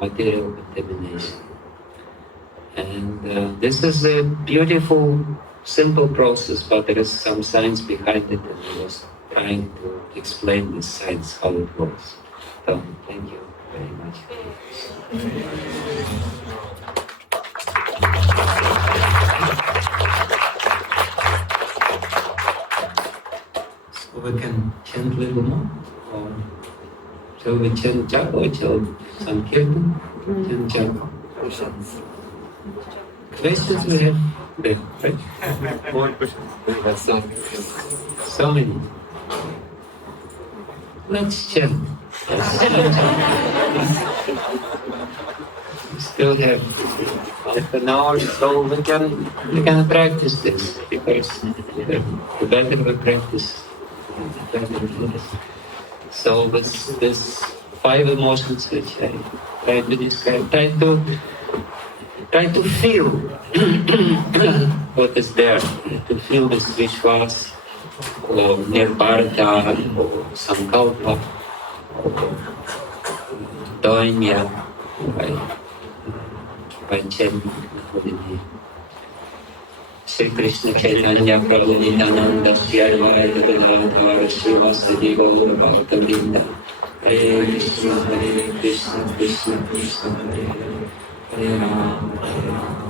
material contamination. And this is a beautiful, simple process, but there is some science behind it, and I was trying to explain this science, how it works. So, thank you very much. So we can chant a little more? Or shall we chant japa or shall Sankirtan? Chant japa. Questions we have there, right? More questions. So many. Let's chant. We still have For now, so we can practice this, because the better we practice, the better it is. So this 5 emotions which I try to describe, try to feel what is there, to feel this vishwas, or nirbharata, or sankalpa, or doinya, by chanting. Sri Krishna Chaitanya Prabhu Nityananda Sri Advaita Gadadhara Srivasadi Gaura Bhakta Vrinda Hare Krishna Krishna Krishna Hare Hare Hare Rama Hare Rama.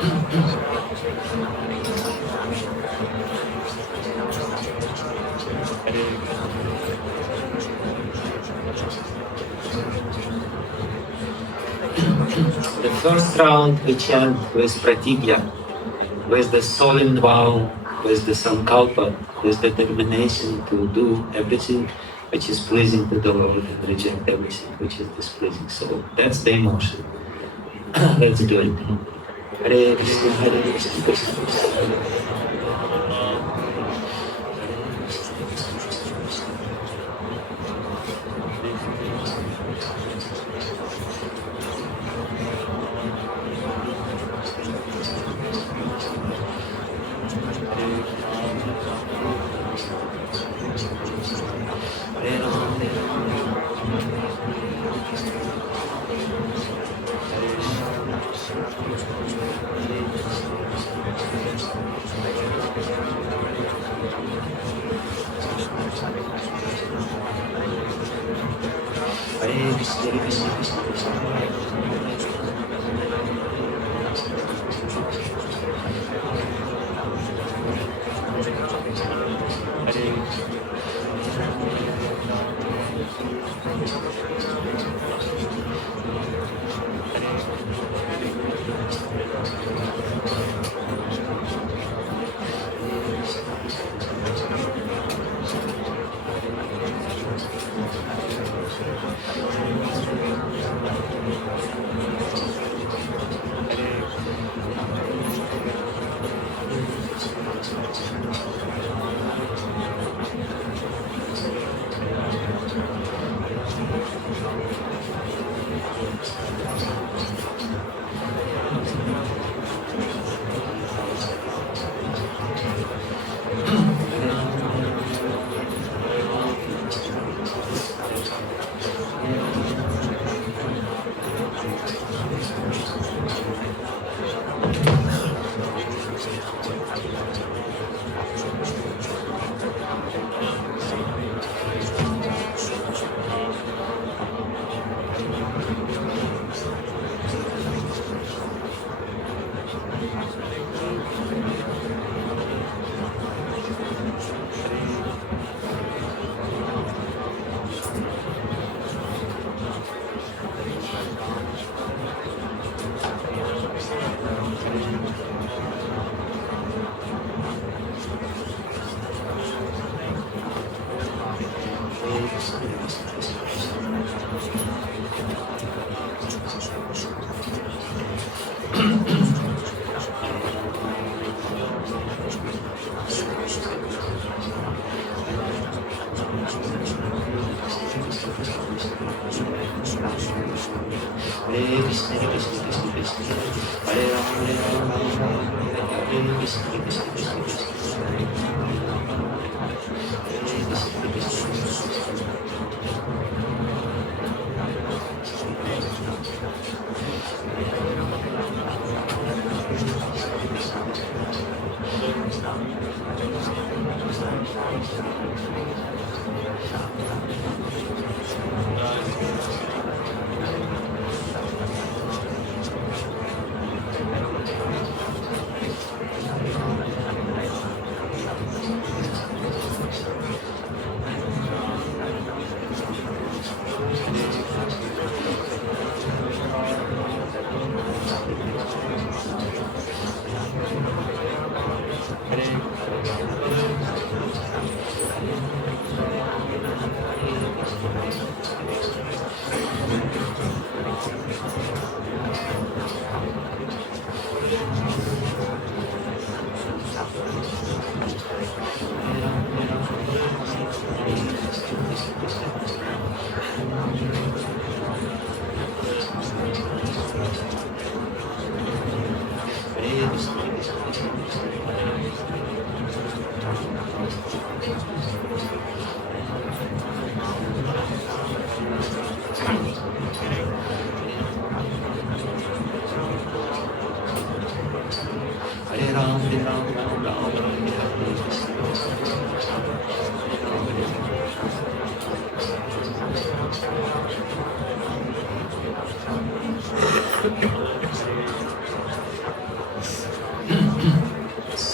The first round we chant with pratigya, with the solemn vow, with the sankalpa, with the determination to do everything which is pleasing to the Lord and reject everything which is displeasing. So that's the emotion. Let's do it. Hare Krishna, Hare Krishna, Krishna Krishna.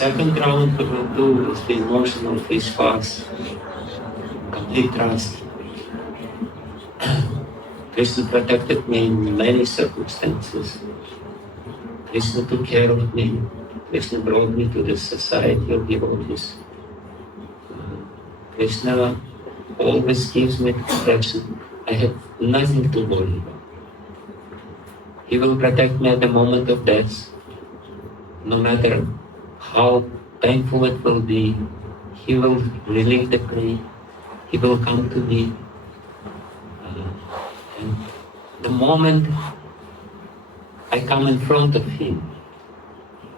second round we will do is the emotional Vishwas, complete trust. Krishna protected me in many circumstances. Krishna took care of me. Krishna brought me to the society of devotees. Krishna always gives me protection. I have nothing to worry about. He will protect me at the moment of death, no matter how painful it will be. He will relieve the pain. He will come to me. And the moment I come in front of him,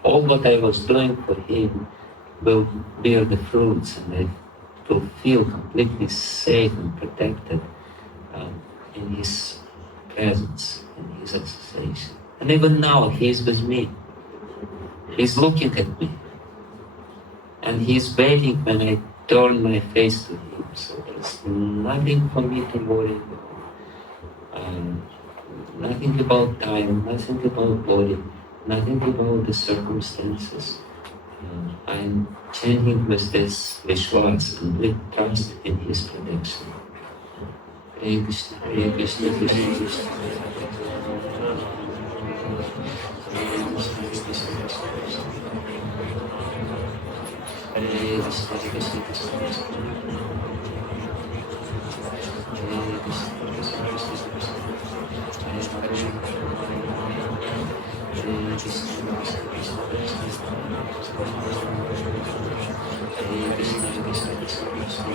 all what I was doing for him will bear the fruits, and I will feel completely safe and protected in his presence, in his association. And even now, he is with me. He's looking at me. And he's waiting when I turn my face to him. So there's nothing for me to worry about. Nothing about time, nothing about body, nothing about the circumstances. I'm chanting with this Vishwas and with trust in his protection. Hare Krishna, Hare Krishna, Krishna Krishna. Hare Krishna, Hare Krishna, Krishna Krishna. Hare Krishna, Hare Krishna, Krishna Krishna. Hare Krishna, Hare Krishna, Krishna Krishna. Hare Krishna, Hare Krishna, Krishna Krishna.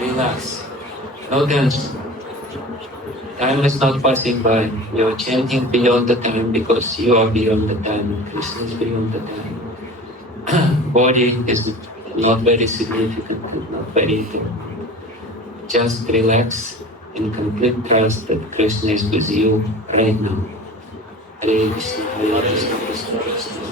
Relax. No tension. Time is not passing by. You're chanting beyond the time because you are beyond the time. Krishna is beyond the time. Body is not very significant, not very important. Just relax in complete trust that Krishna is with you right now. Hare Krishna, Hare Krishna, Krishna Krishna.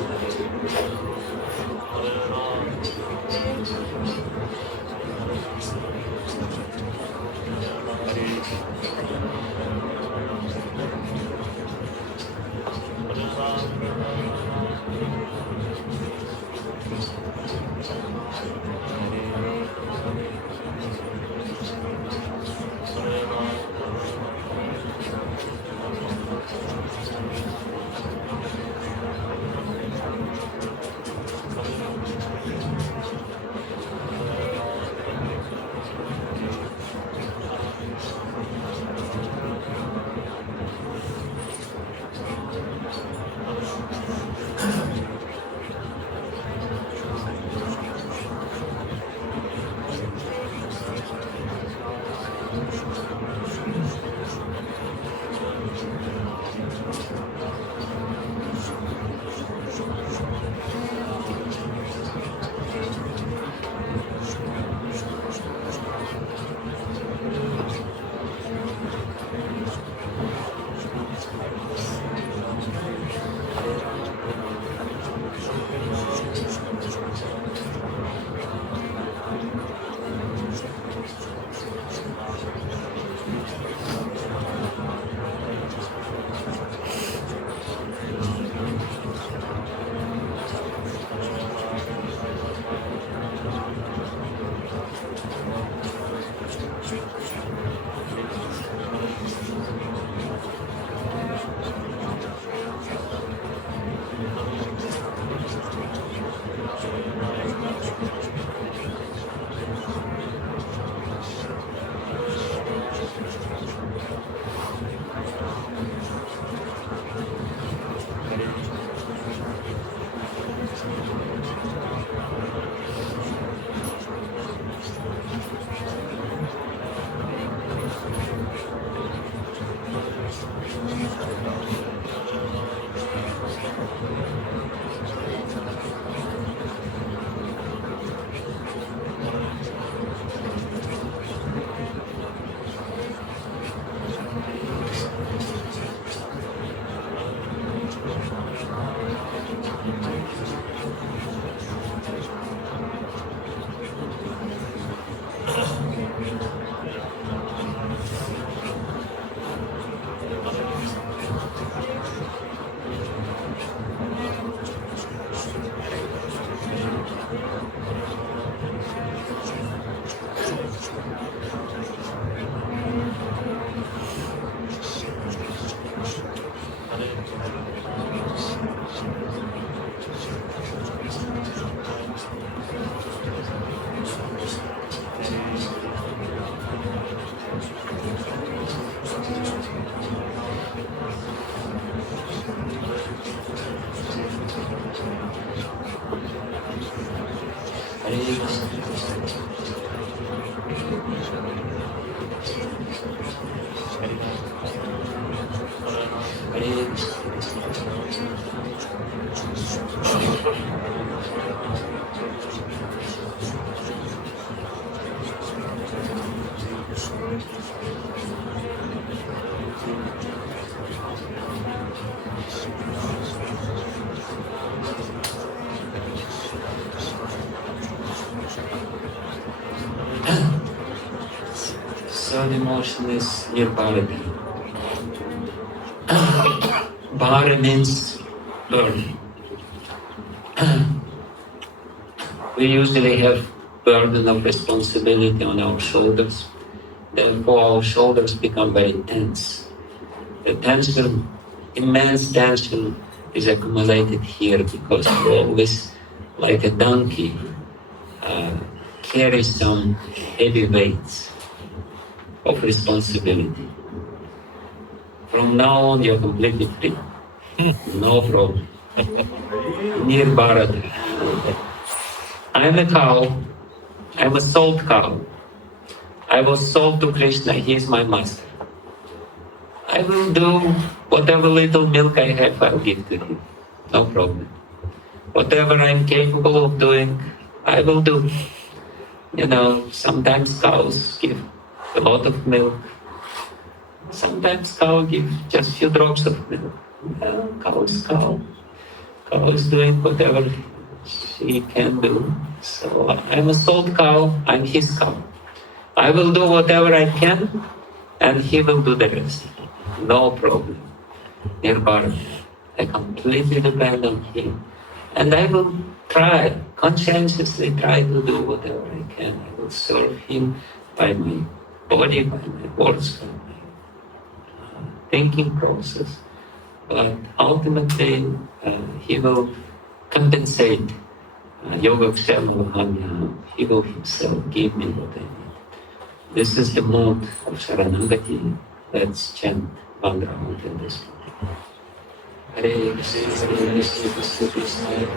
Third emotion is nirvana. Bhara means burden. We usually have burden of responsibility on our shoulders. Therefore, our shoulders become very tense. The tension, immense tension, is accumulated here because we always, like a donkey, carry some heavy weights of responsibility. From now on, you're completely free. No problem. Near Bharat. I'm a cow. I'm a sold cow. I was sold to Krishna. He is my master. I will do whatever little milk I have, I'll give to him. No problem. Whatever I'm capable of doing, I will do. You know, sometimes cows give a lot of milk. Sometimes cow give just few drops of milk. Cow is cow. Cow is doing whatever she can do. So I'm a sold cow, I'm his cow. I will do whatever I can, and he will do the rest. No problem. Nirvana. I completely depend on him. And I will try, conscientiously try to do whatever I can. I will serve him by my body, by my words, by my thinking process. But ultimately, he will compensate. Yoga Ksema, he will himself give me what I need. This is the mode of saranagati. Let's chant one round in this mode. Hare Krishna, Hare Krishna, Krishna Krishna, Hare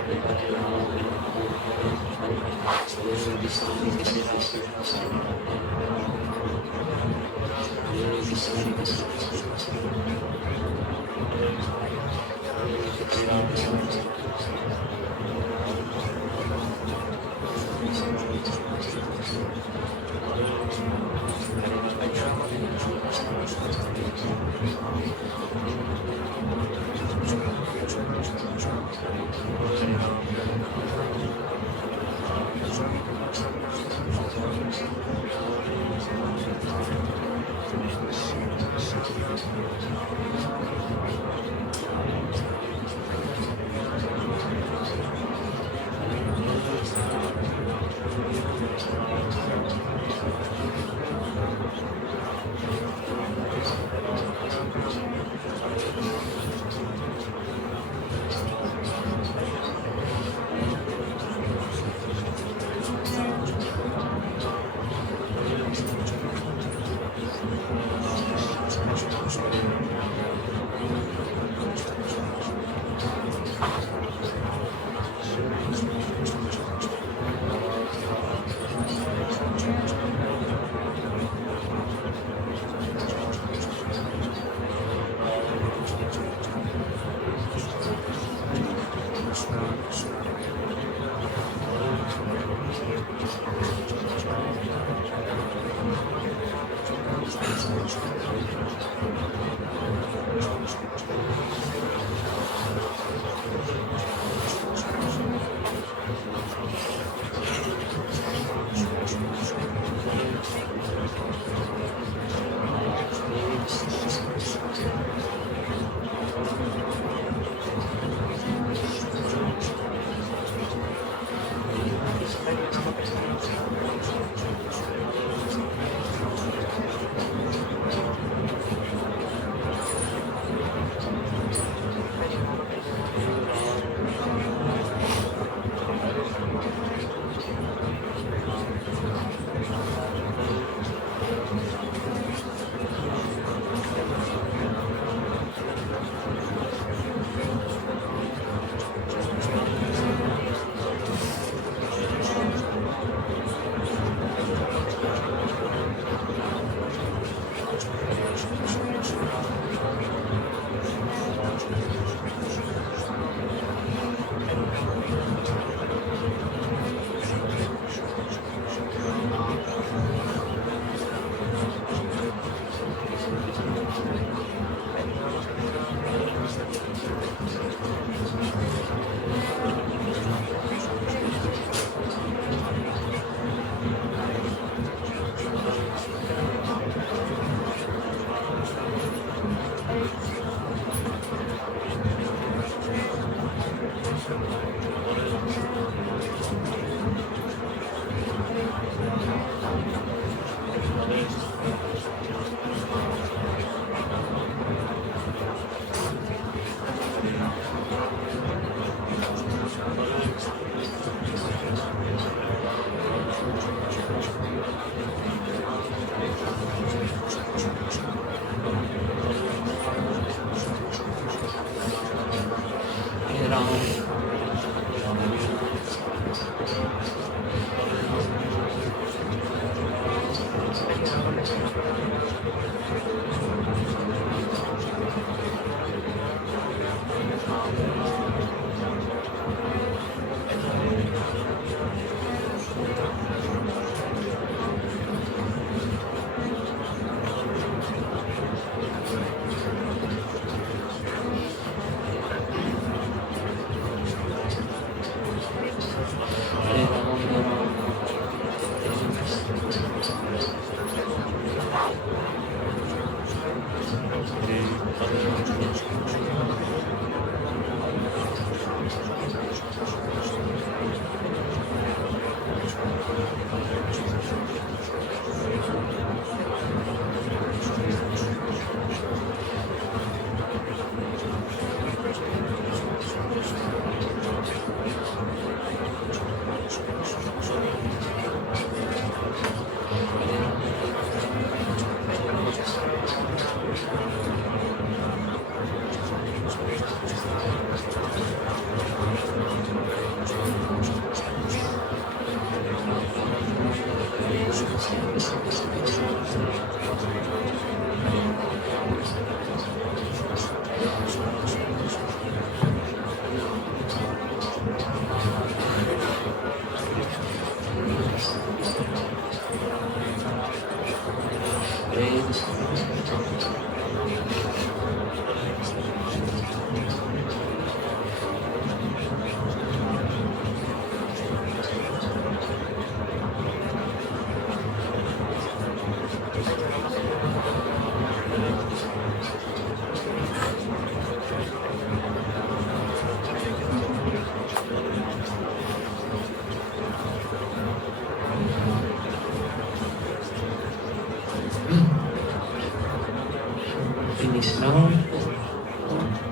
Finish now.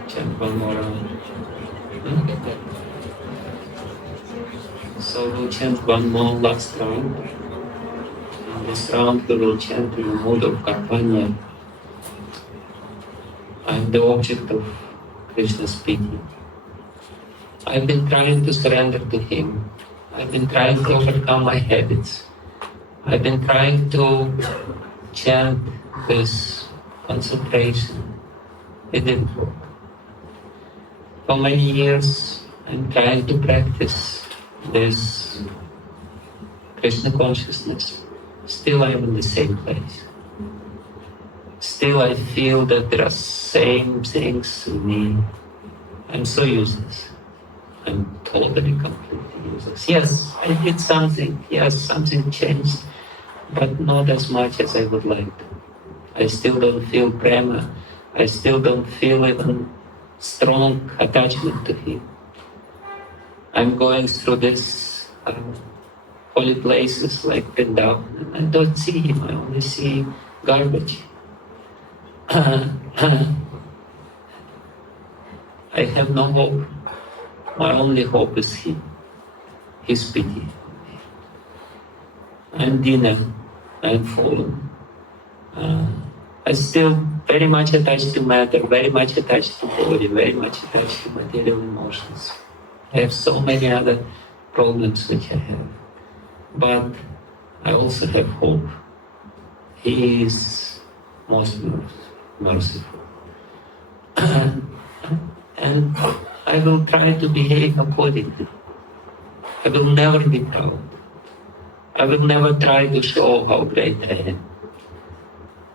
Chant one more round. So we'll chant one more last round. In this round we will chant in the mode of Karpanya. I am the object of Krishna's pity. I've been trying to surrender to Him. I've been trying to overcome my habits. I've been trying to chant this concentration. It didn't work. For many years, I'm trying to practice this Krishna consciousness. Still, I'm in the same place. Still, I feel that there are same things in me. I'm so useless. I'm totally, completely useless. Yes, I did something. Yes, something changed, but not as much as I would like to. I still don't feel prema. I still don't feel even strong attachment to Him. I'm going through this holy places like Vrindavan, and I don't see Him. I only see garbage. I have no hope. My only hope is Him, His pity. I'm Dina, I'm fallen. I'm still very much attached to matter, very much attached to body, very much attached to material emotions. I have so many other problems which I have. But I also have hope. He is most merciful. And I will try to behave accordingly. I will never be proud. I will never try to show how great I am.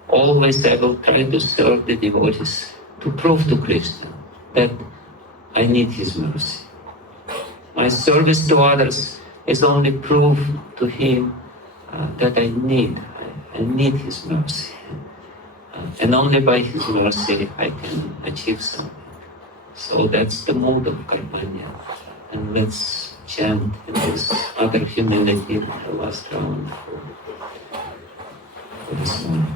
Always I will try to serve the devotees, to prove to Krishna that I need His mercy. My service to others is only proof to Him that I need His mercy. And only by His mercy I can achieve something. So that's the mode of Karpanya. And let's chant in this utter humility in the last round for this moment.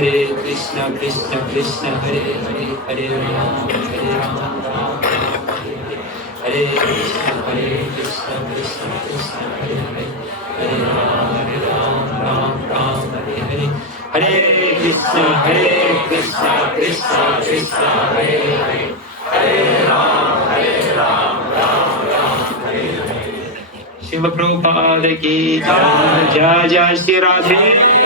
Hare Krishna, Krishna Krishna, Hare Hare, Hare Ram, Ram Ram, Hare Krishna, Krishna Krishna, Hare Hare, Hare Ram, Ram, Hare Hare, Hare Krishna, Krishna Krishna, Hare Hare, Hare Ram, Ram, Hare Hare. Shiva Prabhupada ki jai, Jai Jai Shri Radhe.